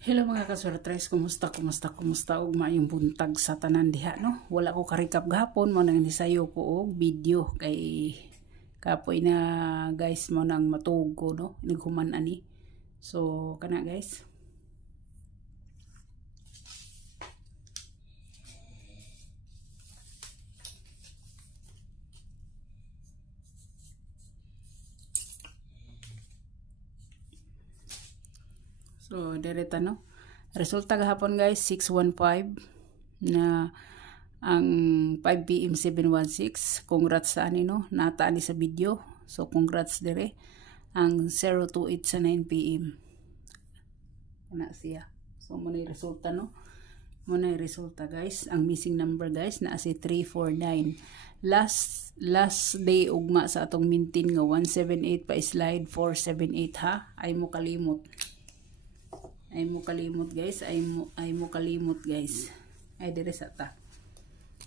Hello mga kaswertres, kumusta og maayong buntag sa tanan diha no. Wala ko karikap gahapon mo nang nisayo ko og video kay kapoy na guys mo nang matugo no. Nighuman ani. So kana guys. So, direta no. Resulta gahapon guys, 615 na ang 5 PM 716. Congrats sa ani no. Nata ani sa video. So, congrats dire. Ang 028 sa 9 PM. Ana siya. So, muna yung resulta no. Muna yung resulta guys. Ang missing number guys na si 349. Last day ugma sa atong mintin nga 178 pa slide 478 ha. Ay mo kalimot. Ay mo kalimot guys, ay mo kalimot guys. Ay dire sa ta.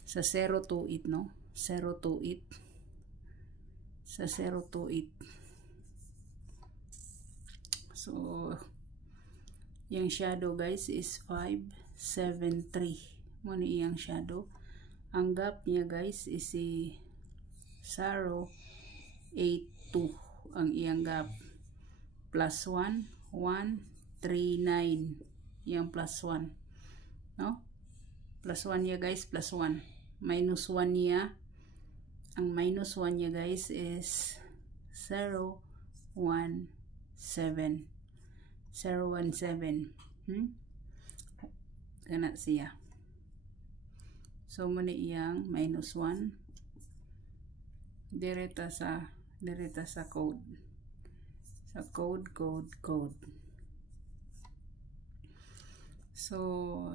Sa 028 no, 028. Sa 028. So yung shadow guys is 573. Mo ni iyang shadow. Ang gap niya guys is si 082 ang iyang gap. Plus 1 139 yung plus 1 no, plus 1 niya guys, plus 1 minus 1 niya, ang minus 1 niya guys is 017 kana siya. So muna iyang minus 1 direta sa code, sa code. So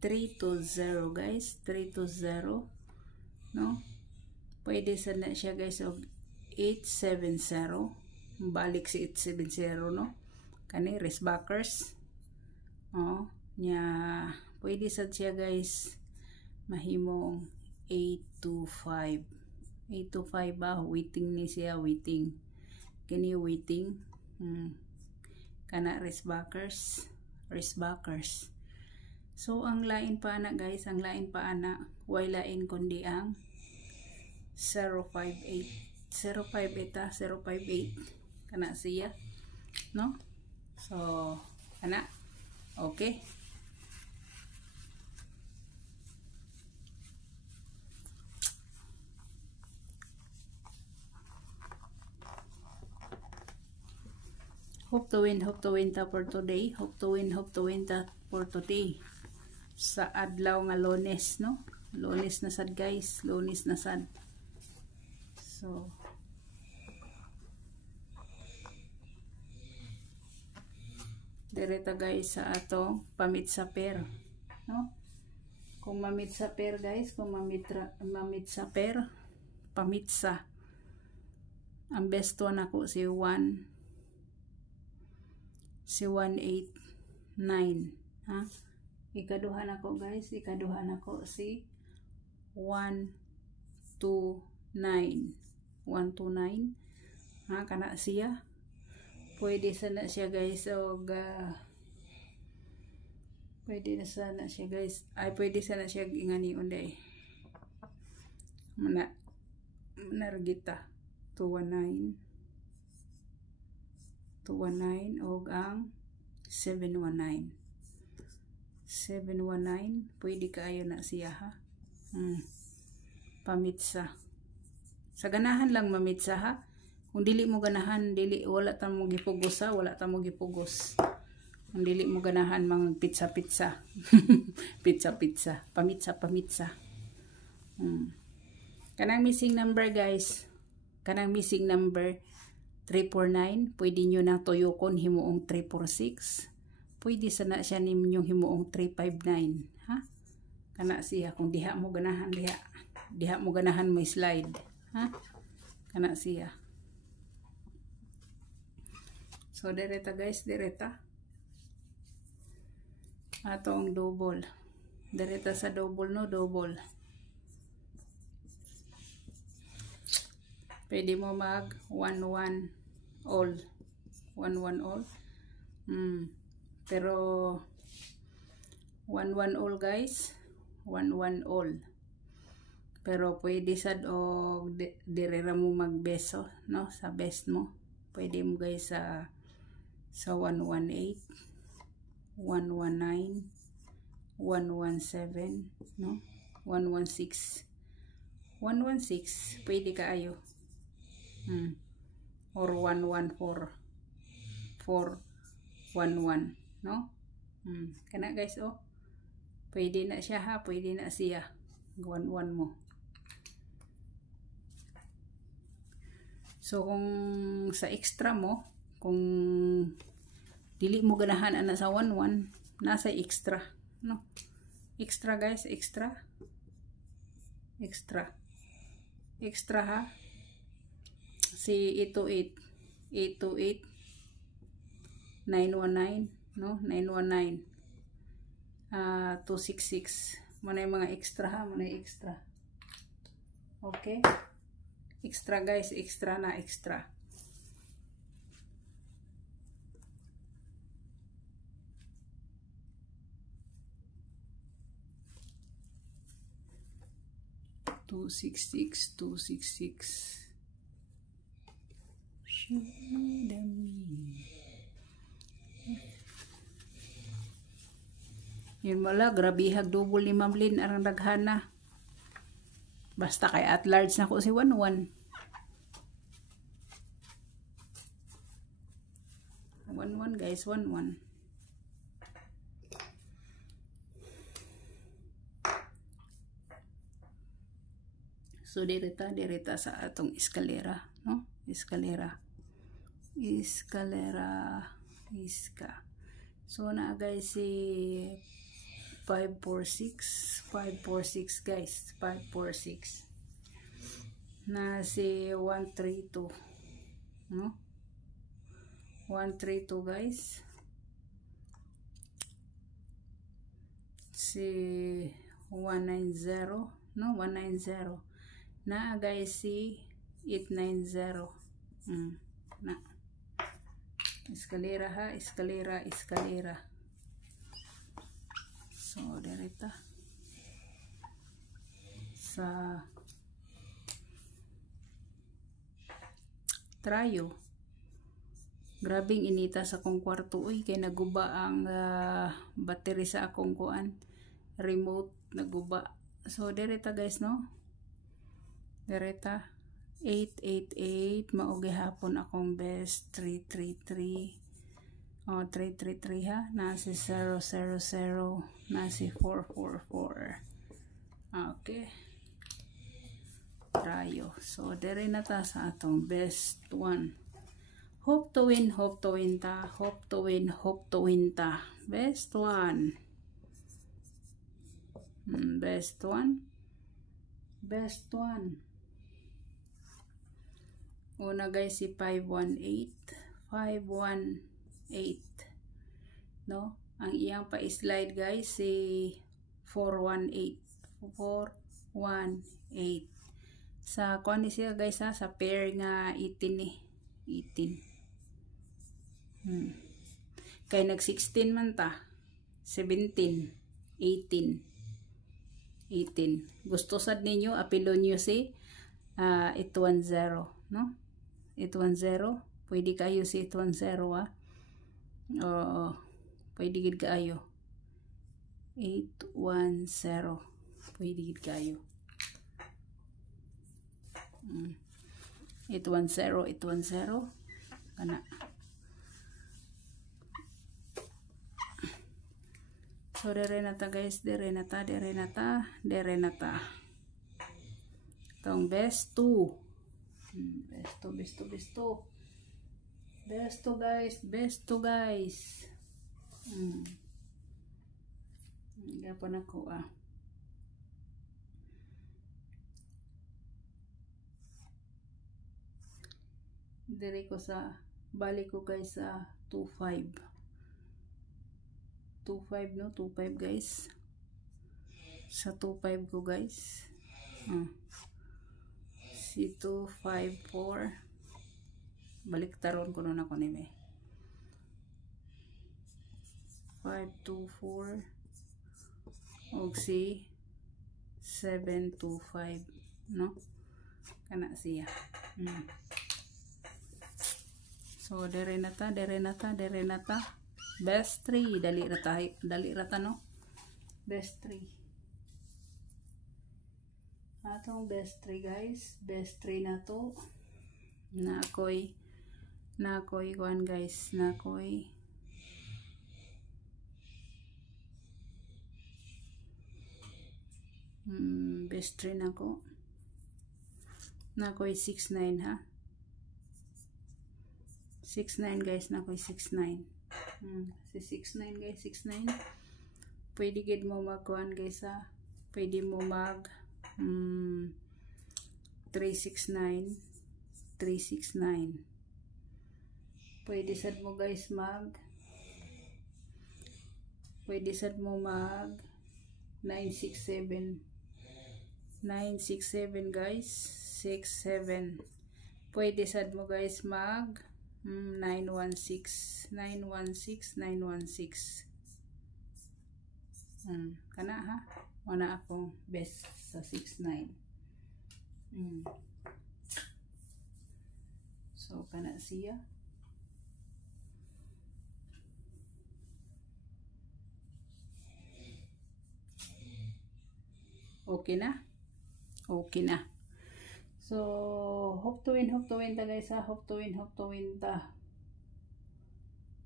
320 guys, 320 no. Pwede sana siya guys og 870. Balik si 870 no. Kani resbackers. Oh, nya pwede sad siya guys mahimong 825. 825 ba waiting ni siya, waiting. Kini waiting. Kana resbackers. So ang lain pa ana guys, ang lain pa ana way lain kundi ang 058 kana siya no. So ana okay. Hope to win ta for today. Hope to win ta for today. Sa adlaw nga Lunes, no? Lunes na sad guys. Lunes na sad. So, direta guys sa atong pamit sa pair, no? Kung mamit sa pair guys, kung mamit sa pair, pamit sa. Ang best one ako si 189 ha. Ikaduhan ako guys, ikaduhan ako si 129 ha, kana siya. Pwede sana siya guys og pwede sana siya guys, ay pwede sana siya ingani unday manargita 219 og ang 719 pwede kaayo na siya ha. Pamitsa sa ganahan lang mamitsa ha. Kung dili mo ganahan, wala ta mo gipugos ha, wala ta mo gipugos. Kung dili mo ganahan mang pizza pizza pamitsa kanang missing number guys, kanang missing number 349, pwede nyo na tuyokon himuong 346. Pwede sana siya ninyong himuong 359. Ha? Kana siya. Kung diha mo ganahan, diha mo ganahan may slide. Ha? Kana siya. So, direta guys, direta. Atong double. Direta sa double no, double. Pwede mo mag 1-1 all. 1-1 all. Pero 1-1 all guys. 1-1 all. Pero pwede sad o direra mo magbeso, no? Sa best mo. Pwede mo guys sa 118, 119, 117, no? 116. 116 pwede kaayo. Or 114. 411, no? Kana guys, oh. Pwede na siya ha, pwede na siya. 11 mo. So kung sa extra mo, kung dili mo ganahan ana sa 11, nasa extra, no? Extra guys, extra. Extra. Extra ha. Si 828, 828, 919, no? 919. 266. Muna yung mga extra ha, muna yung extra. Okay? Extra guys, extra na extra. Two six six, 266. Show me. Yun wala, grabihag double ni Ma'am Lynn arang daghana. Basta kay at large na ko si 11. 11 guys, 11. So direta sa atong eskalera, no? Eskalera. Iska. So na guys si 546 guys, 546 na si 132, no? 132 guys, si 190, no? 190 na guys si 890. Na eskalera ha, eskalera. So, direta sa trayo. Grabing inita sa akong kwarto. Uy, kay naguba ang battery sa akong kuan. Remote, naguba. So, direta guys, no? Direta. 888. Maugi hapon akong best. 333. O, 333 ha. Nasi 000. Nasi 444. Okay. Trayo. So, dere na ta sa atong best one. Hope to win ta. Hope to win ta. Best one. Best one. Una guys si 518. 518. No? Ang iyang pa-slide guys si 418. 418. Sa kuan ni siya guys ha, sa pair nga 18 ni. 18. Kay nag 16 man ta. 17. 18. Gusto sad ninyo, apilo nyo si 810, no? 810. Pwede kayo si 810 ha. Oo. Pwede gid kaayo. 810. Pwede gid kayo. 810. Kana. So, dere na ta guys. Dere na ta. Itong best 2. Best 2 guys. Hindi pa na ko Dire ko sa, balik ko guys sa 25. 25 no? 25 guys. Sa 25 ko guys. Si 254. Balik taron ko nun ako ni me. 524 og si 725 no kana siya. So dere na ta best 3 dali rata no best 3 atong best 3 guys, best 3 na to na ako'y kuan guys, na ako'y best 3 na ko na ako'y 6-9 ha, 6-9 guys, na ako'y 6-9 si 6-9 guys, 6-9 pwede gid mo magkuan guys ha, pwede mo mag 369 pwede sad mo guys mag 967 guys, 67 pwede sad mo guys mag 916 kana ha, wala akong best sa 6-9 so kana siya. Okay na so hope to win ta guys ha, hope to win ta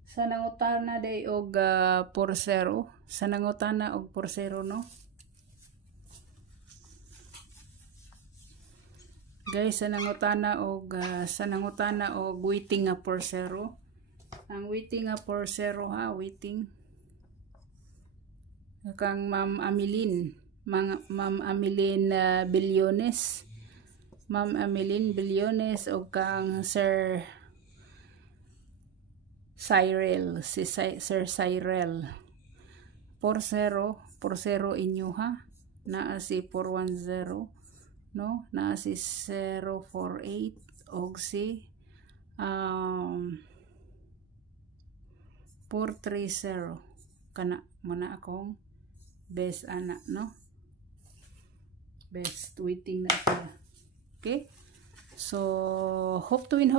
sa nangutana day og 4-0 sa nangutana og 4-0 no guys, sa nangutana og waiting nga 4-0 ang waiting nga 4-0 ha, waiting kang Ma'am Ameline Bilyones o kang Sir Cyril 4-0 inyo ha, naa si 410 no, naa si 048 og si 430 kana muna akong best ana no, best waiting na siya. Okay, so hope to win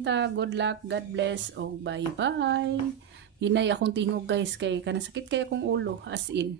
ta, good luck, God bless, oh bye bye. Hinay akong tingog guys kay kanang sakit kay akong ulo as in